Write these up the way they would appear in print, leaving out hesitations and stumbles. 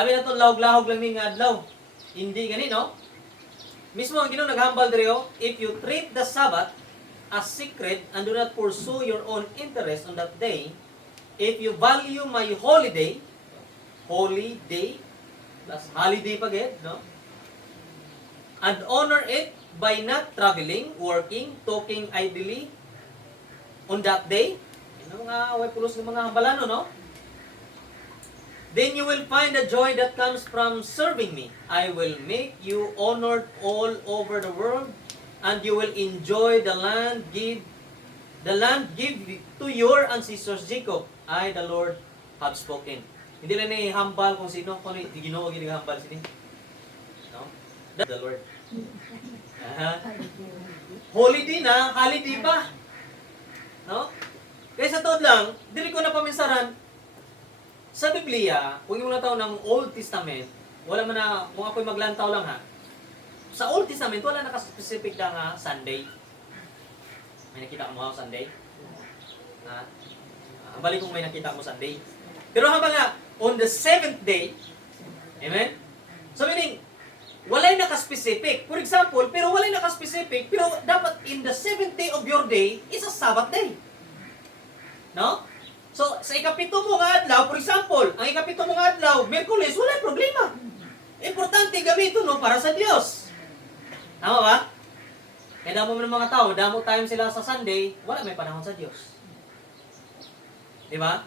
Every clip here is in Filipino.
Abi na to lahog-lahog lang ni nga adlaw. Hindi gani, no? Mismo ang Ginoo naghambal diri, if you treat the Sabbath as sacred and do not pursue your own interest on that day, if you value my holiday plus holiday pagid, no? And honor it by not traveling, working, talking idly on that day. Ano nga way pulos ng mga hambalano, no? Then you will find the joy that comes from serving me. I will make you honored all over the world, and you will enjoy the land give to your ancestors Jacob. I, the Lord, have spoken. Hindi lang hambal kung sino, kung Ginoo ginahambal sini. No? The Lord. Holiday na, holiday pa. No? Kaya sa tod lang, dili ko na paminsaran, sa Biblia, kung yung nataw ng Old Testament, wala man na, kung ako'y maglantaw lang ha, sa Old Testament, wala naka-specific na nga Sunday. May nakita mo Sunday? Ha? Balik kung may nakita mo Sunday. Pero habang nga, on the 7th day, amen? So meaning, walay naka-specific. For example, pero walay naka-specific, pero dapat in the 7th day of your day is a Sabbath day. No? So, sa ikapito mo nga adlaw, for example, ang ikapito mo nga adlaw, Miyerkules, wala problema. Importante gamitin no para sa Diyos. Tama ba? Kaya damo mo ng mga tao, damo time sila sa Sunday, wala may panahon sa Diyos. Di ba?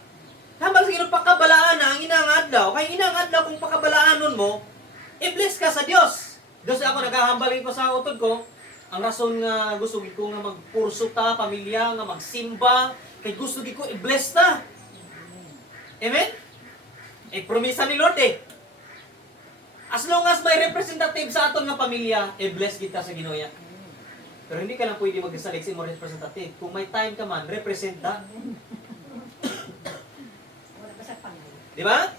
Hambal sa pakabalaan na ang inang adlaw, kaya inang adlaw kung pakabalaanon mo, i-bless ka sa Diyos. Diyos ako naghahambalin ko sa utod ko, ang rason nga gusto ko nga magpurso ta, pamilya, nga magsimba, kay gusto ko i-bless ta. Amen? Promisa ni Lord eh. As long as may representative sa aton nga pamilya, i-bless kita sa Ginoo. Pero hindi ka lang pwede mag-select mo representative. Kung may time ka man, represent ta. Di ba?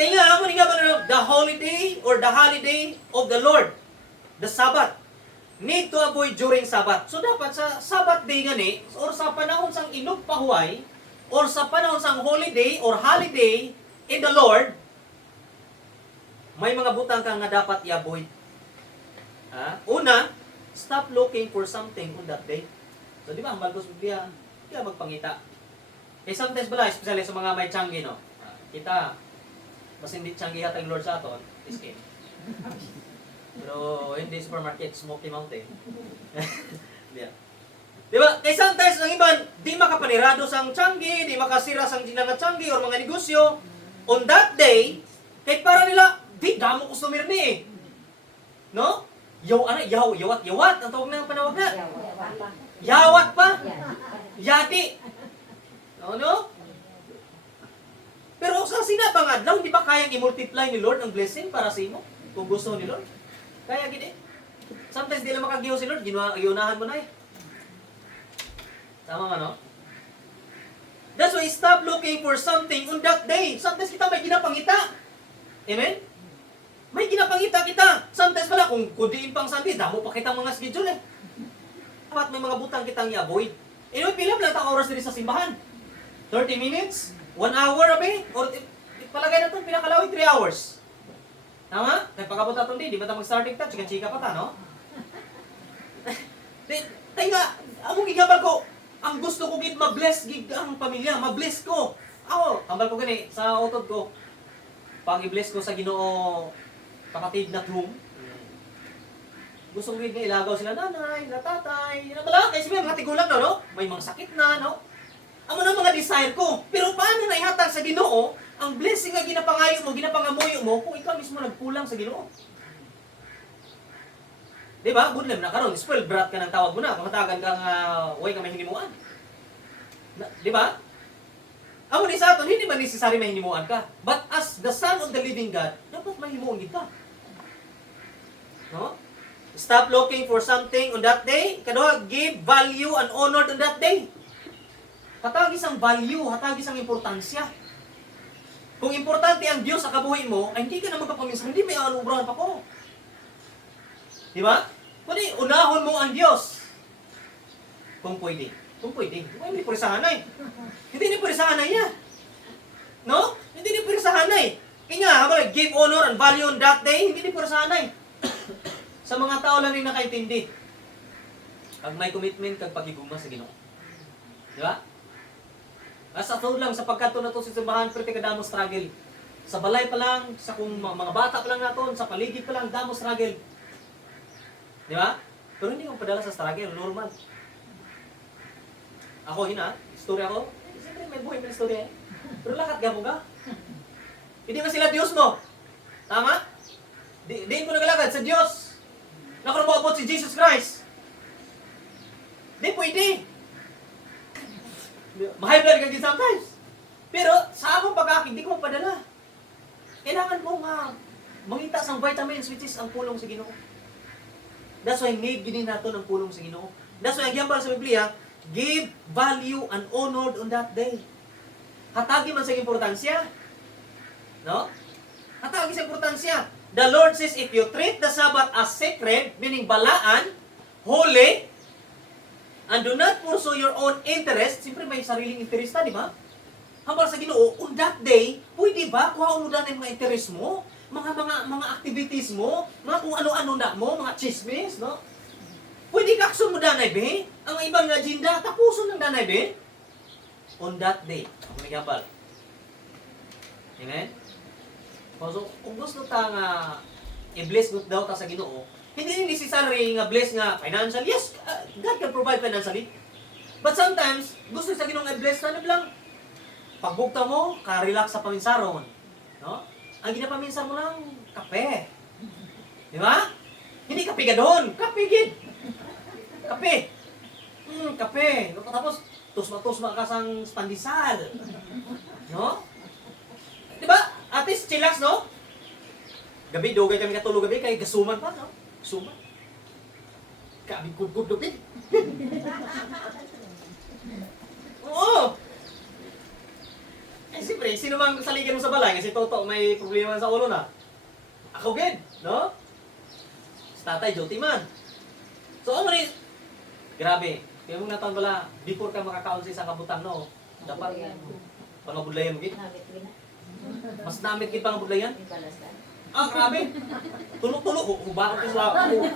Kaya nga, ako nga ba the holiday or the holiday of the Lord, the Sabbath, need to avoid during Sabbath. So dapat sa Sabbath day gani, or sa panahon sang inog pahuway, or sa panahon sang holiday or holiday in the Lord, may mga butang ka nga dapat i-avoid. Una, stop looking for something on that day. So di ba, ang Baldos Biblia, kaya magpangita. Eh sometimes bala, especially sa mga may tiyanggi, no? Kita, mas hindi tiyanggi hatang Lord sa aton, escape. Pero hindi supermarket, Smoky Mountain. Yeah. Diba? Kaya sometimes ng iban, di makapanirado sang tiyanggi, di makasira sang nga tiyanggi or mga negosyo. On that day, kahit para nila, di damo customer ni eh. No? Yawat. Ang tawag na ang panawag na. Yawat pa. Yati. No? Pero sa sinabang adlaw, di ba kayang i-multiply ni Lord ang blessing para sa imo? Kung gusto ni Lord? Kaya gini. Sometimes di lang makagiyaw si Lord, giunahan mo na eh. Tama nga, no? That's why stop looking for something on that day. Sometimes kita may ginapangita. Amen? May ginapangita kita. Sometimes pala, kung kudiin pang Sunday, damo pa kitang mga schedule eh. Dapat may mga butang kitang i-avoid. Pila lang ang oras dito sa simbahan. 30 minutes? 1 hour, abe? Or palagay na ito, pinakalawin 3 hours. Tama? Kaya pagkabot natin di ba tayo mag-starting ta? Chika-chika pa ta, no? Tayo nga, among igabal ko, ang gusto ko gid ma-bless gid ang pamilya, ma-bless ko. Ako, tambal ko gani, sa utod ko, pag i-bless ko sa Ginoo, kapatid na room, gusto ko gid nga ilagaw sila nanay, na tatay, na bala, kasi may mga tigulang na, no? May mga sakit na, no? Amo na mga desire ko. Pero paano na ihatag sa Ginoo ang blessing nga ginapangayo mo, ginapangamuyo mo kung ikaw mismo nagkulang sa Ginoo? Di ba? Good lang na karon, spoiled brat ka ng tawag mo na. Kung hatagan ka nga, way ka may hinimuan. Di ba? Amo ni sa aton, hindi man necessary may hinimuan ka. But as the Son of the living God, dapat mahimuon gid ka. No? Stop looking for something on that day. Kano, give value and honor on that day. Hatagis ang value, hatagis ang importansya. Kung importante ang Diyos sa kabuhay mo, ay hindi ka na magkapaminsan, hindi may anubrahan pa ko. Di ba? Kundi, unahon mo ang Diyos. Kung pwede. Hindi pwede sa hanay. Hindi pwede sa hanay niya. No? Hindi pwede sa hanay. Kaya nga, habang give honor and value on that day, hindi para sana eh. Sa mga tao lang yung nakaintindi. Pag may commitment, kag pagiguma sa Ginoo. Di ba? Sa totoo lang, sapagkat ito na ito sa simbahan, pero tika damo struggle. Sa balay pa lang, sa kung mga bata pa lang natin, sa paligid pa lang, damo struggle. Di ba? Pero hindi mo padala sa struggle, normal. Ako, istorya ko. Siyempre may buhay pa istorya eh. Pero lakat gamo ka. Hindi ba sila Diyos mo? Tama? Diin ko nagalagad sa Diyos. Nakarabot si Jesus Christ. Di pwede. Mahigh blood ka din sometimes. Pero sa akong pag-aking, di ko mapadala. Kailangan mo mangita sa vitamins which is ang pulong sa Ginoo. That's why need ginin nato ng pulong sa Ginoo. That's why ang giyambal sa Biblia, give value and honor on that day. Hatagi man sa importansya. No? Hatagi sa importansya. The Lord says, if you treat the Sabbath as sacred, meaning balaan, holy, and do not pursue your own interest, siyempre may sariling interest di ba? Hambal sa Ginoo, on that day, pwede ba kuha mo na yung mga interest mo, mga activities mo, mga kung ano-ano na mo, mga chismis, no? Pwede ka aksun mo danay be? Ang ibang agenda, tapuson ng danay be? On that day, ako nagambal. Amen? So, kung gusto ta nga i-bless daw ta sa Ginoo, hindi necessary nga bless nga financial. Yes, God can provide financially. But sometimes, gusto sa Ginoo nga i-bless na lang. Pagbukta mo, ka-relax sa paminsaron. No? Ang ginapaminsar mo lang, kape. Di ba? Hindi kape ka doon. Kape, gid. Kape. Kape. Tapos, tusma-tusma ka sang pandesal. No? Di ba? At least, chillax, no? Gabi, dugay kami katulog gabi, kay gasuman pa, no? Gasuman. Kaming kudkud gabi. Oo! Eh, siyempre, sino mang saligan mo sa balay, kasi toto, may problema sa ulo na. Ako gid, no? Sa tatay, duty man. So, ano rin? Grabe. Kaya mong nataon bala, before ka makakaon sa isang kabutan, no? Dapat, pangabudlayan mo gid. Mas damit gid pangabudlayan. Grabe. Tulog-tulog ko, bakit ko sa ako.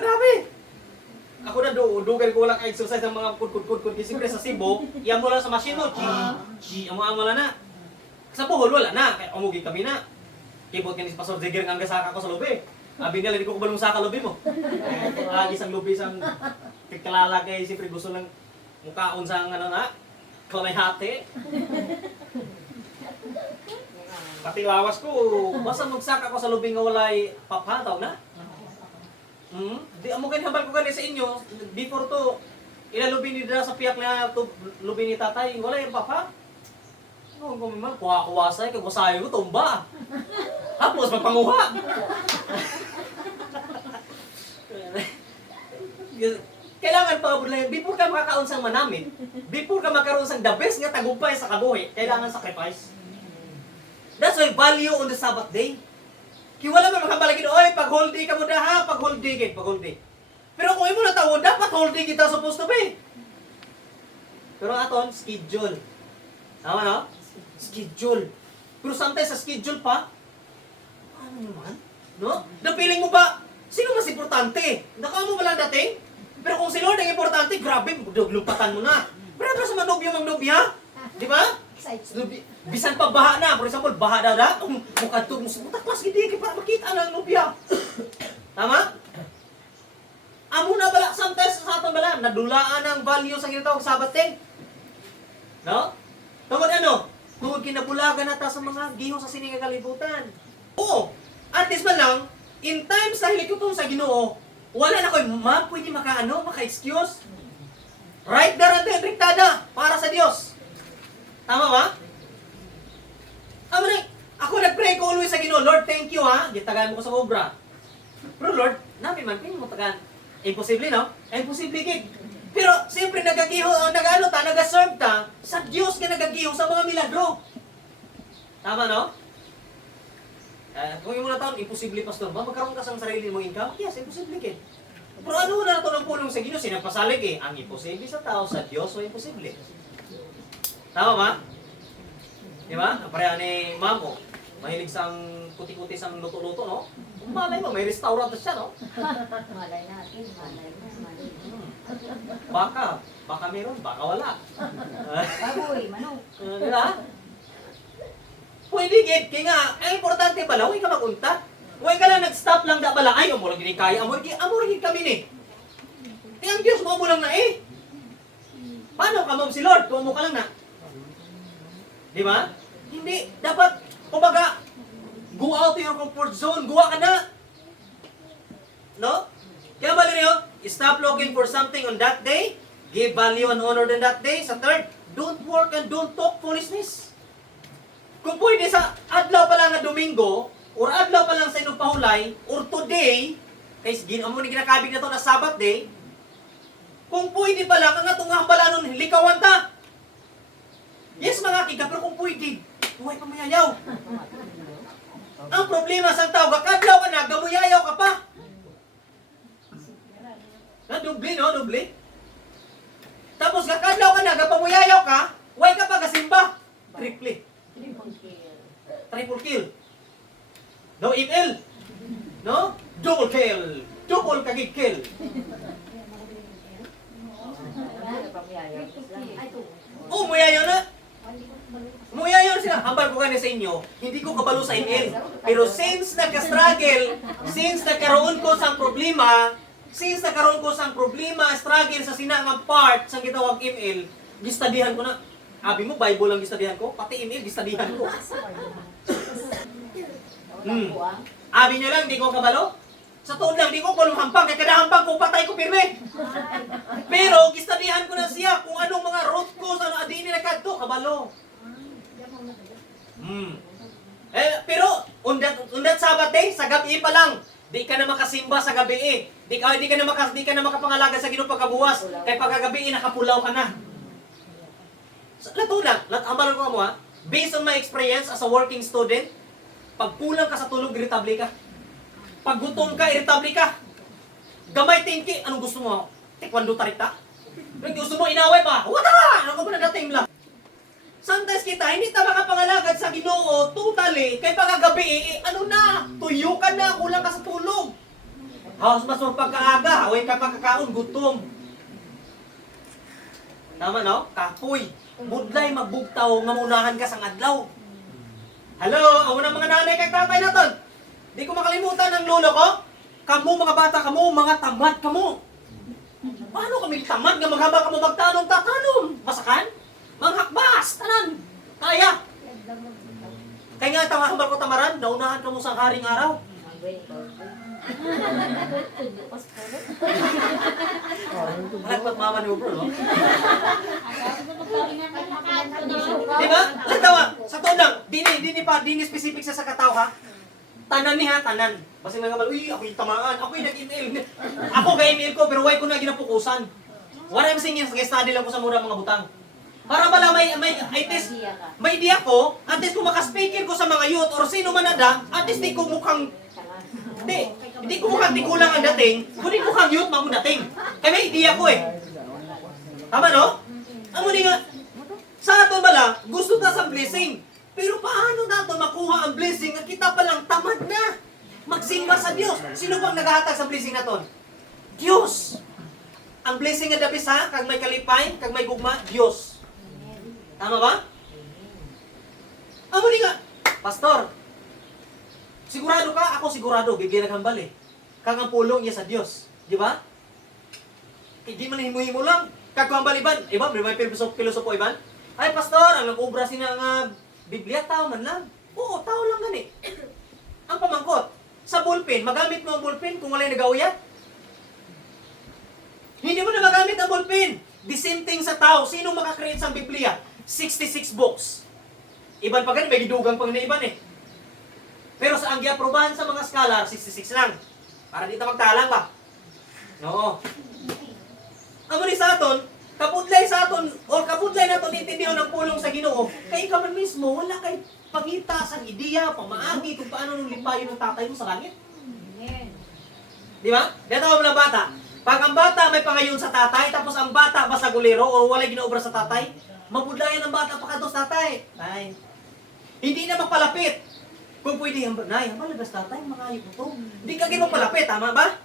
Grabe. Ako na dugay ko wala ka exercise ng mga kudkud-kudkud kasi siyempre sa Cebu, iyan mo lang sa machine mo, ang mga na. Sa Bohol wala na, kaya umugi kami na. Kibot ka ni Pastor Jigger ang gasaka ko sa lubi. Abi nila, hindi ko kubalong saka lubi mo. Lagi sang lubi sang kikalala kay siyempre gusto lang mukhaon sang kamay hati. Pati lawas ko, basta magsaka ko sa lubi nga walay papataw na. Di amo gani habal ko gani sa inyo before to ilalubi ni dira sa piyak na to lubi ni tatay wala yung papa. No, kung man kuha-kuwasay kag wasayo ko tumba. Tapos magpanguha. Kailangan pa budlay before ka makakaon sang manamit, before ka makaroon sang the best nga tagumpay sa kabuhi, kailangan sacrifice. That's why value on the Sabbath day. Kaya wala man makabalagin, oy, pag-whole day ka mo na ha, pag-whole day gid, pag-whole day. Pero kung imo na tawo, dapat whole day kita supposed to be. Pero aton, schedule. Tama no? Schedule. Pero sometimes sa schedule pa, ano naman? No? Napiling mo ba, sino mas importante? Nakaw mo ba lang dating? Pero kung si Lord ang importante, grabe, lupatan mo na. Pero ano sa manobyo mang nobya? Di ba? Bisan pa baha na, for example, baha na, mukha ito, mutaklas gidi, para makita na ang nobya. Tama? Amo na bala, sometimes sa aton bala, nadulaan ang value sa ginatawag Sabbath day. No? Tungod ano? Tungod kinabulagan nata sa mga giho sa sining kalibutan. Oo, at least man lang, in times sa hilikutong sa Ginoo, wala na ko'y pwede maka-excuse. Right there at rektada para sa Diyos. Tama ba? Ako nag-pray ko always sa Ginoo, Lord, thank you ha. Gitagaan mo ko sa obra. Pero Lord, namin man, pinag mo tagaan. Imposible, no? Imposible gig. Pero siyempre nag-serve ta sa Diyos nga nagagiho sa mga milagro. Tama, no? Kung yung mga taon, imposible, Pastor, ba magkaroon ka sa sarili mong income? Yes, imposible gig. Pero ano na ito ng pulong sa Ginoo? Sinagpasalig eh. Ang imposible sa tao, sa Diyos o imposible. Tama ba? Di ba? Pareha ni Mamo. Mahilig sang kuti-kuti sang luto-luto, no? Malay mo, may restaurant na siya, no? Malay natin, malay mo, malay mo. Baka meron, baka wala. Baboy, manok. Di ba? Pwede gid, kaya nga, ang importante pala, huwag ka mag-unta. Huwag ka lang nag-stop lang da bala, ay, amo lang gini kaya, amo gid kami ni. Kaya ang Diyos mo lang na eh. Paano ka mo si Lord? Tumo ka lang na. Di ba? Hindi, dapat, kumbaga, go out to your comfort zone, guwa ka na. No? Kaya bali niyo, stop looking for something on that day, give value and honor on that day. Sa third, don't work and don't talk foolishness. Kung pwede sa adlaw pa lang na Domingo, or adlaw pa lang sa inyong pahulay, or today, kay amo ni ginakabig na to na Sabbath day, kung pwede pa lang, ang atong hambala nun, likawan ta. Yes, mga kiga, pero kung pwede, huwag pa mayayaw. Ang problema sa tao, kakadlaw ka na, gamuyayaw ka pa. Na, doble, no? Doble. Tapos, kakadlaw ka na, gapamuyayaw ka, huwag ka pa kasimba. Triple. Triple kill. No, eat no? Double kill. Double kagig kill. Muyayaw na. Muyayaw na sila. Hambal ko ganyan sa inyo, hindi ko kabalo sa ML. Pero since nagka-struggle, since nagkaroon ko sa problema, struggle sa sinangang part sa gitawag ML, gistadihan ko na. Abi mo, Bible lang gistadihan ko, pati email gistadihan ko. Abi niya lang, di ko kabalo. Sa tuod lang, di ko kulong hampang, kaya kada hampang ko, patay ko pirme. Pero, gistadihan ko na siya kung anong mga root ko sa adini na kadto, kabalo. Pero, undat Sabbath day, sa gabi pa lang, di ka na makasimba sa gabi eh. Di ka na makapangalaga sa Ginoo pagkabuwas. Kaya pagkagabi nakapulaw ka na. Lato lang, ambalan ko mo ha. Based on my experience as a working student, pag kulang ka sa tulog, irritable ka. Pag gutom ka, irritable ka. Gamay tingki, anong gusto mo? Taekwondo tarita? Anong gusto mo, inaway pa? Wata! Ano ka ba na dating lang? Sometimes kita, hindi ta makapangalagad sa Ginoo totally, kay pagkagabi, ano na, tuyo ka na, kulang ka sa tulog. Haos mas pagkaaga, away ka pagkakaon, gutom. Tama no? Kapoy. Budlay magbugtaw nga munahan ka sang adlaw. Hello, amo na mga nanay kay tatay naton. Di ko makalimutan ang lolo ko. Kamu mga bata kamo, mga tamad kamo. Paano kami tamad nga maghaba kamo magtanong tatanong? Masakan? Manghakbas, tanan. Kaya. Kaya nga tama ko tamaran, naunahan ka mo sa haring araw. Malagpat mama ni bro, no? Diba? Latawa, sa to lang, dini specific sa kataw ha. Tanan ni ha, tanan. Basta nga mal, uy, ako'y tamaan, ako'y nag-email. Ako ga-email ko, pero why ko na ginapukusan. What I'm saying is, study lang ko sa mura mga butang. Para pala may idea ko, at least kung makaspeaker ko sa mga youth or sino man ada, at least di ko mukhang hindi ko mukhang di kulang ang dating, kundi mukhang youth mang dating. Kaya may idea ko eh. Tama no? Ang muli nga, sa aton bala, gusto ta sa blessing. Pero paano nato makuha ang blessing at kita palang tamad na? Magsimba sa Diyos. Sino bang naghahatag sa blessing naton? Diyos. Ang blessing nga dabis ha, kag may kalipay, kag may gugma, Diyos. Tama ba? Ang muli nga, Pastor, sigurado ka? Ako sigurado, Biblia naghambal eh. Kag ang pulong niya sa Diyos. Di ba? Hindi man himo-himo lang. Kag ang baliban, iba, may filosopo iban. Ay, Pastor, ang nag-ubra sina nga Biblia, tao man lang. Oo, tao lang gani. Ang pamangkot, sa ballpen, magamit mo ang ballpen kung wala'y nag-auyat? Hindi mo na magamit ang ballpen. The same thing sa tao. Sino makakreate sa Biblia? 66 books. Iban pa gani, may gidugang pang naiban eh. Pero sa ang giaprobahan sa mga scholar, 66 lang. Para dito magtalang ba? Oo. Amo ni sa aton, kapudlay naton intindihan ng pulong sa Ginoo. Kay ikaw man mismo, wala kay pangita sa ideya, pamaagi kung paano nung lipayon ng tatay mo sa langit. Di ba? Dito mo lang bata. Pag ang bata may pangayon sa tatay, tapos ang bata basta gulero o walay ginaobra sa tatay, mabudlayan ng bata pa kadto sa tatay. Ay. Hindi na magpalapit. Kung pwede, nay, malagas tatay, makayo ko to. Hindi ka magpalapit, tama ba?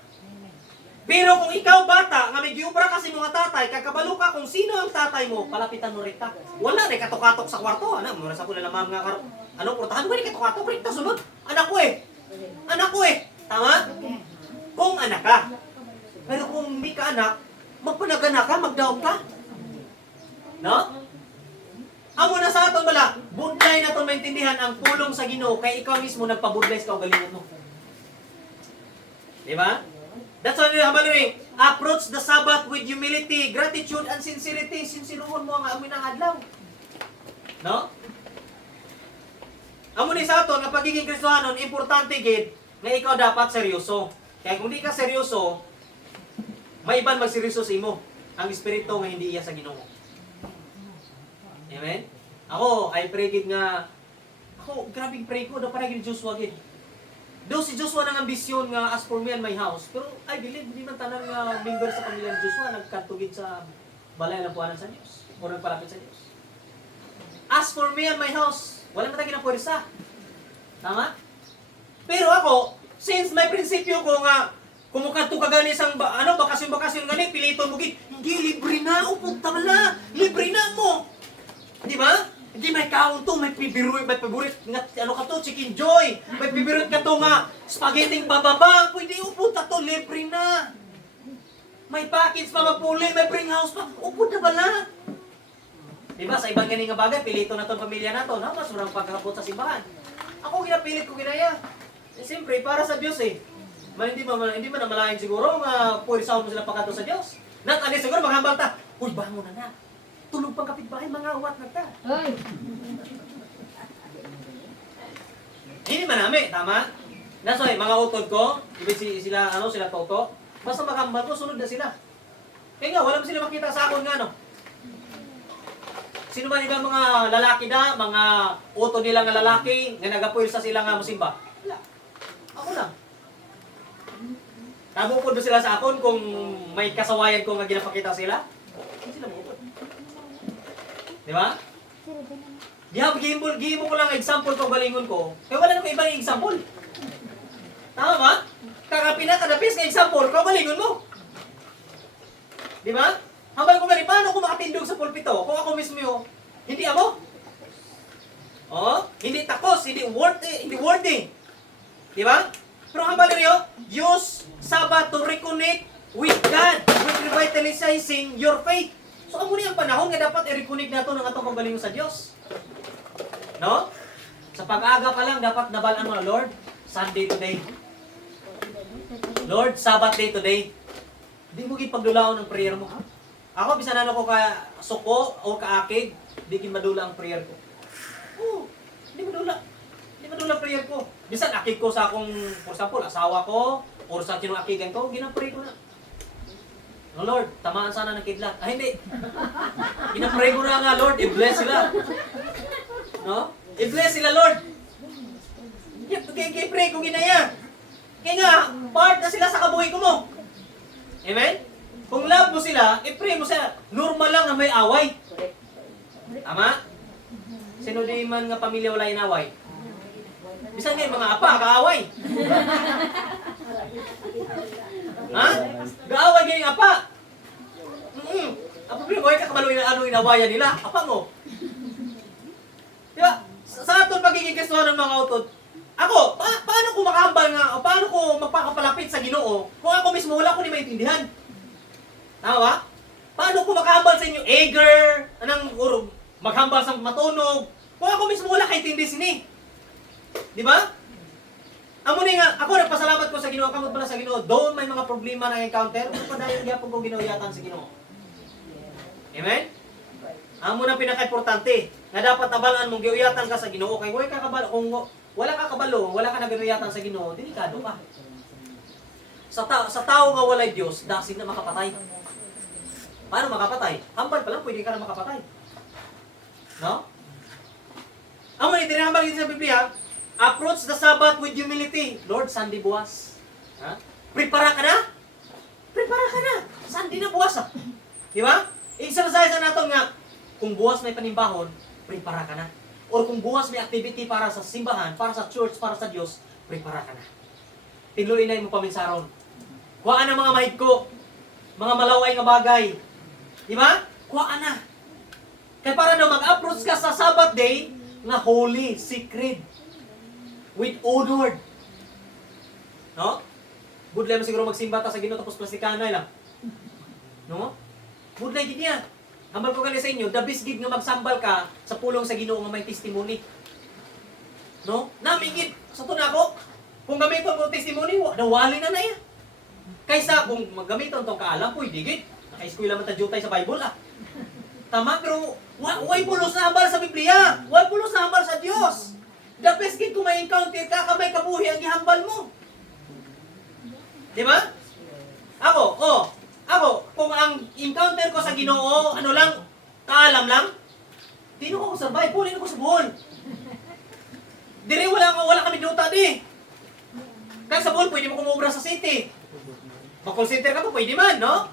Pero kung ikaw bata, nga may giubra kasi mga tatay, kakabalo ka kung sino ang tatay mo, palapitan mo rita. Wala na katok-katok sa kwarto. Ano, mura sa ko na lamang nga portahan ko ni katok-katok rita sunod. Anak ko eh. Anak ko eh. Tama? Kung anak ka. Pero kung hindi ka anak, magpanaganak ka, magdaog ka. No? Amo na sa aton bala, budlay na ito maintindihan ang pulong sa Ginoo kay ikaw mismo nagpabudlay sa kaugalingon mo. Di ba? That's why habaluin, approach the Sabbath with humility, gratitude, and sincerity. Sinsiruhon mo ang amoy ng adlaw. No? Amo ni sa aton, ang pagiging Kristohanon, importante gid na ikaw dapat seryoso. Kaya kung di ka seryoso, may iban magseryoso sa imo. Ang espiritu nga hindi iya sa Ginoo. Amen? Ako, I pray gid nga, ako, grabing pray ko, daw para gid Joshua gid. Do si Joshua nang ambisyon nga as for me and my house. Pero I believe hindi man tanan nga member sa pamilya ni Joshua nagkatugid sa balay ng puwanan sa Dios o nagpalapit sa Dios. As for me and my house, wala man tayong pwersa. Tama? Pero ako, since may prinsipyo ko nga kumukadto ka gani sang bakasyon gani piliton mo gid, hindi libre na upod tabala, libre na mo. Di ba? Hindi may kaon to, may pibiruit nga chicken joy. May pibiruit ka to nga spaghetti bababa, pwede upod ta to, libre na. May package pa mapuli, may bring house pa, upod na bala. Di ba? Sa ibang ganing nga bagay, pilito na tong pamilya nato, no? Mas urang pagkakapot sa simbahan. Ako ginapilit ko ginaya. Siyempre, para sa Diyos eh. Hindi man namalayan siguro nga purisaon mo sila pagkato sa Diyos. Not ani siguro maghambal ta, uy, bangon na. Tulog pang kapitbahay, mga awat na ta. Hoy! Hindi man namin, tama? That's why, mga utod ko, sila toto, basta maghambal ko, sunod na sila. Kaya nga, wala mo sila makita sa akon nga, no? Sino man iba mga lalaki na, mga uto nila nga lalaki, nga nagapuysa sila nga musimba? Wala. Ako lang. Nabukod ba sila sa akon kung may kasawayan ko nga ginapakita sila? Hindi sila bukod. Di ba? Gihimo ko lang example ko galingon ko. Kaya wala nang ibang example. Tama ba? Kadapis nga example ko galingon mo. Di ba? Habang ko gani, paano ko makatindog sa pulpito? Kung ako mismo yun, hindi ako. Oh, hindi takos, hindi worthy. Di ba? Pero habang niyo, use Sabbath to reconnect with God, with revitalizing your faith. So, amo ni ang panahon nga dapat i-reconnect nato ng atong pagbalingon sa Dios. No? Sa pag-aga pa lang, dapat nabalaan mo, Lord, Sunday today. Lord, Sabbath day today. Hindi mo gipagdulaon ng prayer mo. Ako, bisan ano ko ka suko o kaakig, di kin madula ang prayer ko. Oh, hindi madula. Hindi madula prayer ko. Bisan akig ko sa akong, for example, asawa ko, or sa kinong akigan ko, ginapray ko na. No, Lord, tamaan sana ng kidlat. Ah, hindi. Ginapray ko na nga, Lord, i-bless sila. No? I-bless sila, Lord. Kaya-pray ko ginaya. Kaya nga, part na sila sa kabuhay ko mo. Amen? Kung love mo sila, i-pray mo sila. Normal lang na may away. Tama? Sino di man nga pamilya wala inaway? Bisan nga yung mga apa, kaaway. Ha? Gaaway nga yung apa. Ang problema, huwag ka kabaloy na ano inawayan nila. Apa mo? Diba? Sa aton pagiging Kristohanon ng mga utod, ako, paano ko makahambal nga, o paano ko magpakapalapit sa Ginoo kung ako mismo wala ko ni maintindihan? Tama ba? Paano ko makahambal sa inyo eager, maghambal sa matunog, kung ako mismo wala kay tindi sini? Di ba? Amo ni nga, ako nagpasalamat ko sa Ginoo, kamot pala sa Ginoo, doon may mga problema na encounter, kung pa dahil gyapon ko ginuyatan sa Ginoo. Amen? Amo na pinaka-importante, nga dapat abalaan mong giuyatan ka sa Ginoo, kay wala ka kabalo, kung wala ka kabalo, wala ka naguyatan sa Ginoo, delikado ka. Sa tao nga walay Dios, dasin na makapatay. Paano makapatay? Hambal pa lang, pwede ka na makapatay. No? Amo ni tinahambal sa Biblia, approach the Sabbath with humility. Lord, Sunday buwas. Ha? Prepara ka na? Prepara ka na. Sunday na buwas. Di ba? Exercise na natin nga, Kung buwas may panimbahon, prepara ka na. Or kung buwas may activity para sa simbahan, para sa church, para sa Diyos, prepara ka na. Tinuloy na mo paminsaron. Kuhaan ang mga mahigko, mga malaway nga bagay. Di ba? Kuhaan na. Kaya para na mag-approach ka sa Sabbath day, nga holy, sacred, with honor. No? Budlay mo siguro magsimba ta sa Ginoo tapos plastikanay lang. No? Budlay gid niya. Hambal ko kali sa inyo, the best gid nga magsambal ka sa pulong sa Ginoo nga may testimony. No? Namingid sa tunako. Kung gamiton mo testimony, nawali na iya. Kaysa kung maggamiton tong kaalam, pwede gid. Naka-eskwela man ta jutay sa Bible ah. Tama, pero way pulos na hambal sa Biblia. Way pulos na hambal sa Dios. The best gid kung may encounter ka, kamay kabuhi ang gihambal mo. Di ba? Ako, kung ang encounter ko sa Ginoo, ano lang, kaalam lang, dino ko sa Bible, dino ko sa buhol. Diri wala kami duta di. Kaya sa buhol, pwede mo kumubra sa city. Mag-call center ka pa, pwede man, no?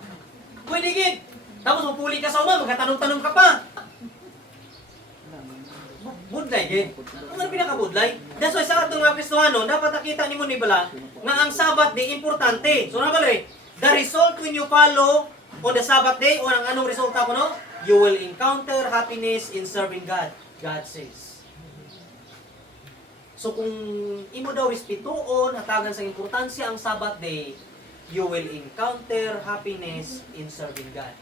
Pwede gid. Tapos mapuli ka sa uma, magkatanong-tanong ka pa. Budlay, gid. Ano pinaka-budlay? That's why sa atong mga Kristohano, dapat nakita ni mo ni bala nga ang Sabbath day importante. So na bala, the result when you follow on the Sabbath day, o ang anong resulta ko no? You will encounter happiness in serving God. God says. So kung imo daw respetuon, hatagan sa importansya ang Sabbath day, you will encounter happiness in serving God.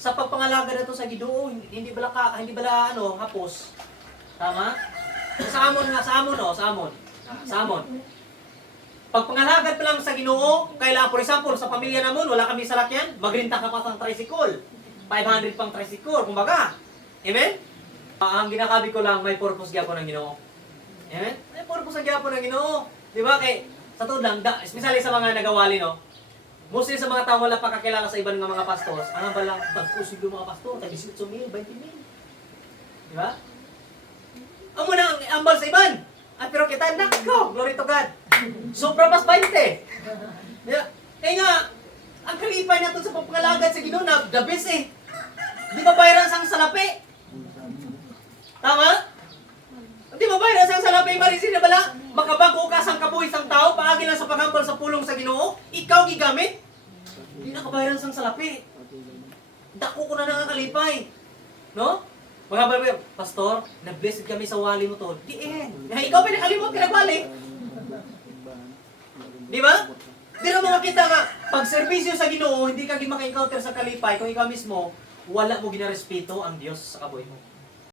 Sa pagpangalaga nato sa Ginoo, hindi bala hapos. Tama? Sa amon. Pagpangalagad pa lang sa Ginoo, kailangan, for example, sa pamilya namon, wala kami salakyan, magrinta ka pa ng tricycle. 500 pang tricycle, kumbaga. Amen? Ang ginakabi ko lang, may purpose gyapon ng Ginoo. Amen? May purpose ang gyapon ng Ginoo. Di ba? Kay, sa to lang, especially sa mga nagawali, no? Mostly sa mga tao wala pa kakilala sa ibang mga pastors, ang balang bagkusig yung mga pastor, tag 18,000, 20,000. Di ba? Ang muna ang ambal sa iban. At pero kita, nako, glory to God. Sobra pas 20. Yeah. Kaya nga, ang kalipay natin sa pagpangalagad sa Ginoo na the best eh. Di ba bayaran sang salapi? Tama? Di ba bayaran sang salapi? Marisin na bala, makabago ka sang kabuhi sang tao, paagi lang sa paghambal sa pulong sa Ginoo, ikaw gigamit. Di nakabayaran sang salapi. Dako ko na nangakalipay. No? Mga balbay, Pastor, na-blessed kami sa wali mo to. Diin. Ikaw pa nakalimot ka nagwali. Di ba? Di na mo makita nga, pag serbisyo sa Ginoo, hindi ka maka-encounter sa kalipay, kung ikaw mismo, wala mo ginarespeto ang Diyos sa kabuhay mo.